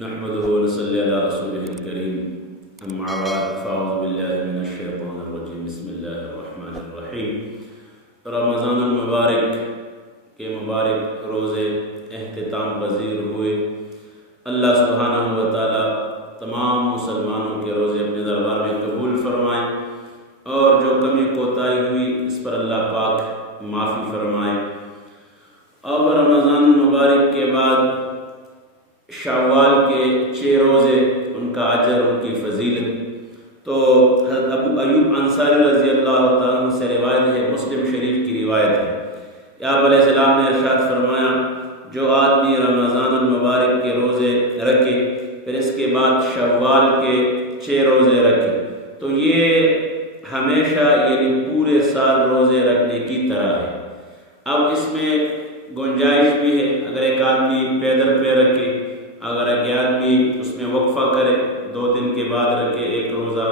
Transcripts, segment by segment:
نحمده ونصلي على رسوله الكريم اما بعد فاعوذ باللہ من الشیطان الرجیم بسم اللہ الرحمن الرحیم۔ رمضان المبارک کے مبارک روزے اختتام پذیر ہوئے۔ اللہ سبحانہ و تعالی تمام مسلمانوں کے روزے اپنے دربار میں قبول فرمائے اور جو کمی کوتاہی ہوئی اس پر اللہ پاک معافی فرمائے۔ اب رمضان المبارک کے بعد شوال کے 6 روزے، ان کا اجر، ان کی فضیلت، تو حضرت ابو ایوب انصاری رضی اللہ تعالیٰ عنہ سے روایت ہے، مسلم شریف کی روایت ہے۔ آپ علیہ السلام نے ارشاد فرمایا، جو آدمی رمضان المبارک کے روزے رکھے پھر اس کے بعد شوال کے 6 روزے رکھے تو یہ ہمیشہ یعنی پورے سال روزے رکھنے کی طرح ہے۔ اب اس میں گنجائش بھی ہے، اگر ایک آدمی پیدل پہ رکھے، اگر ایک آدمی اس میں وقفہ کرے، 2 دن کے بعد رکھے، 1 روزہ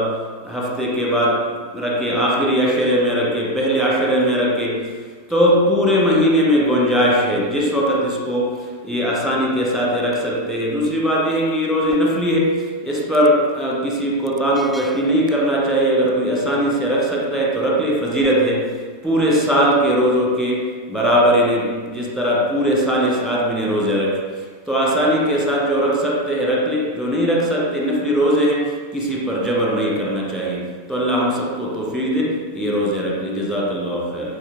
ہفتے کے بعد رکھے، آخری عشرے میں رکھے، پہلے عشرے میں رکھے، تو پورے مہینے میں گنجائش ہے، جس وقت اس کو یہ آسانی کے ساتھ رکھ سکتے ہیں۔ دوسری بات یہ ہے کہ یہ روزے نفلی ہے، اس پر کسی کو تعین و تشریح نہیں کرنا چاہیے، اگر کوئی آسانی سے رکھ سکتا ہے تو رکھ لے، فضیلت ہے پورے سال کے روزوں کے برابر، یعنی جس طرح پورے سال اس آدمی نے روزے رکھے تو آسانی کے ساتھ جو رکھ سکتے ہیں رکھ لیں، جو نہیں رکھ سکتے نفلی روزے ہیں، کسی پر جبر نہیں کرنا چاہیے۔ تو اللہ ہم سب کو توفیق دے یہ روزے رکھ لیں۔ جزاک اللہ خیر۔